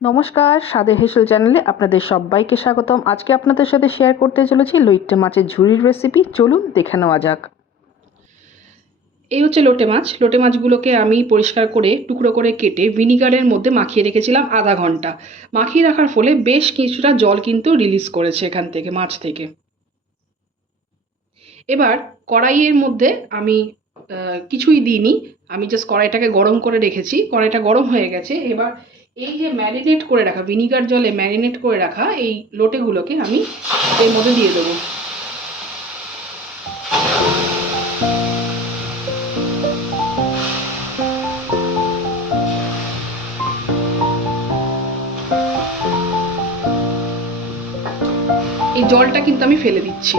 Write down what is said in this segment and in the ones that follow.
নমস্কার, স্বাদের হেসেল চ্যানেলে আপনাদের সবাইকে স্বাগতম। আজকে আপনাদের সাথে শেয়ার করতে চলেছি লইট্টে মাছের ঝুড়ির রেসিপি। চলুন দেখে নেওয়া যাক। এই হচ্ছে লোটে মাছ। লোটে মাছগুলোকে আমি পরিষ্কার করে টুকরো করে কেটে ভিনিগারের মধ্যে মাখিয়ে রেখেছিলাম আধা ঘন্টা। মাখিয়ে রাখার ফলে বেশ কিছুটা জল কিন্তু রিলিজ করেছে এখান থেকে, মাছ থেকে। এবার কড়াইয়ের মধ্যে আমি কিছুই দিইনি, আমি জাস্ট কড়াইটাকে গরম করে রেখেছি। কড়াইটা গরম হয়ে গেছে। এবার এই যে ম্যারিনেট করে রাখা, ভিনিগার জলে ম্যারিনেট করে রাখা এই লোটেগুলোকে আমি এর মধ্যে দিয়ে দেবো। এই জলটা কিন্তু আমি ফেলে দিচ্ছি।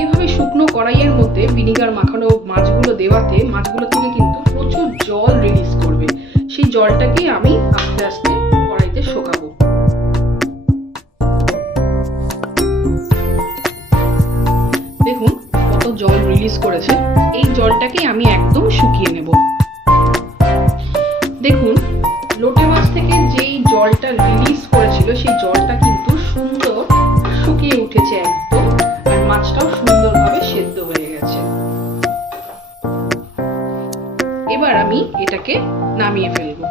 এভাবে শুকনো কড়াইয়ের মধ্যে ভিনিগার মাখানো মাছগুলো দেওয়াতে মাছগুলো থেকে কিন্তু প্রচুর জল রিলিজ করবে। সেই জলটাকে আমি আস্তে আস্তে কড়াইতে শোকাবো। দেখুন কত জল রিলিজ করেছে। এই জলটাকে আমি একদম শুকিয়ে নেব। দেখুন লোটে মাছ থেকে যেই জলটা রিলিজ করেছিল সেই জলটা কিন্তু সুন্দর শুকিয়ে উঠেছে একদম, আর মাছটাও সুন্দরভাবে সেদ্ধ হয়ে গেছে। এবার আমি এটাকে নামিয়ে ফেলবো।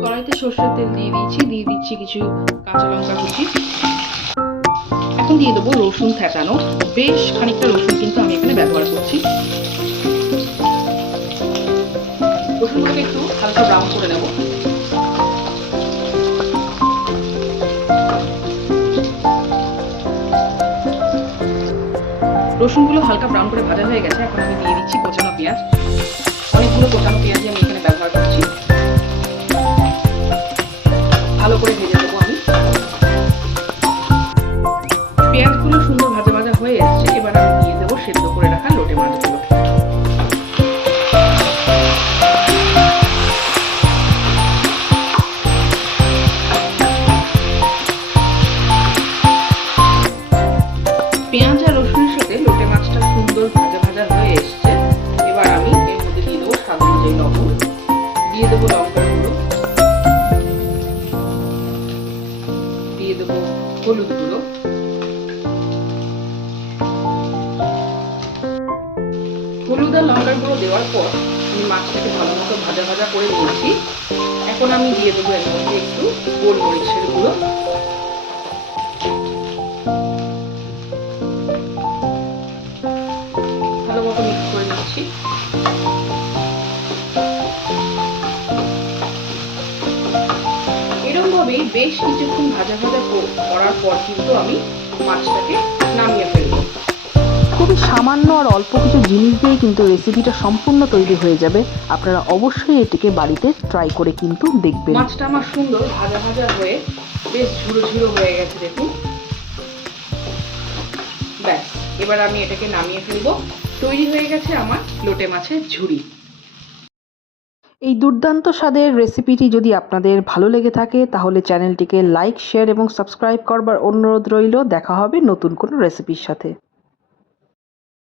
কড়াইতে সরষের তেল দিয়ে দিচ্ছি কিছু কাঁচা লঙ্কা কুচি। এখন দিয়ে দেবো রসুন থেঁচানো। বেশ খানিকটা রসুন কিন্তু আমি এখানে ব্যবহার করছি। রসুনগুলোকে একটু হালকা ব্রাউন করে নেব। রসুনগুলো হালকা ব্রাউন করে ভাজা হয়ে গেছে। এখন আমি দিয়ে দিচ্ছি কোচানো পেঁয়াজ। অনেকগুলো কোচানো পেঁয়াজই আমি এখানে ব্যবহার করছি। ভালো করে ভেজে দেবো আমি। পেঁয়াজগুলো সুন্দর ভাজা ভাজা হয়ে এসছে। এবার আমি দিয়ে দেবো সেদ্ধ করে রাখা লোটে মাছগুলোকে। পেঁয়াজ আর রসুনের সাথে লোটে মাছটা সুন্দর ভাজা ভাজা হয়ে এসছে। এবার আমি এর মধ্যে দিয়ে দেবো স্বাদ অনুযায়ী লবণ, দিয়ে দেবো লঙ্কার গুঁড়ো, দিয়ে দেবো হলুদ গুঁড়ো, হলুদ আর লঙ্কার গুঁড়ো দেওয়ার পর আমি মাছটাকে ভালো মতো ভাজা ভাজা করে নিয়েছি। এখন আমি দিয়ে দেবো এর মধ্যে একটু গোলমরিচের গুঁড়ো, ভালো মতো মিক্স করে নিচ্ছি। এরকম ভাবেই বেশ কিছুক্ষণ ভাজা ভাজা করার পর কিন্তু আমি মাছটাকে নামিয়ে ফেলবো। খুবই সামান্য আর অল্প কিছু জিনিস দিয়ে কিন্তু রেসিপিটা সম্পূর্ণ তৈরি হয়ে যাবে। আপনারা অবশ্যই এটিকে বাড়িতে ট্রাই করে কিন্তু দেখবেন। মাছটা আমার সুন্দর ভাজা ভাজা হয়ে বেশ ঝুড়ো ঝুড়ো হয়ে গেছে। দেখুন, ব্যাস এবার আমি এটাকে নামিয়ে ফেলবো। তৈরি হয়ে গেছে আমার লোটে মাছের ঝুড়ি। এই দুর্দান্ত স্বাদের রেসিপিটি যদি আপনাদের ভালো লেগে থাকে তাহলে চ্যানেলটিকে লাইক, শেয়ার এবং সাবস্ক্রাইব করবার অনুরোধ রইল। দেখা হবে নতুন কোনো রেসিপির সাথে।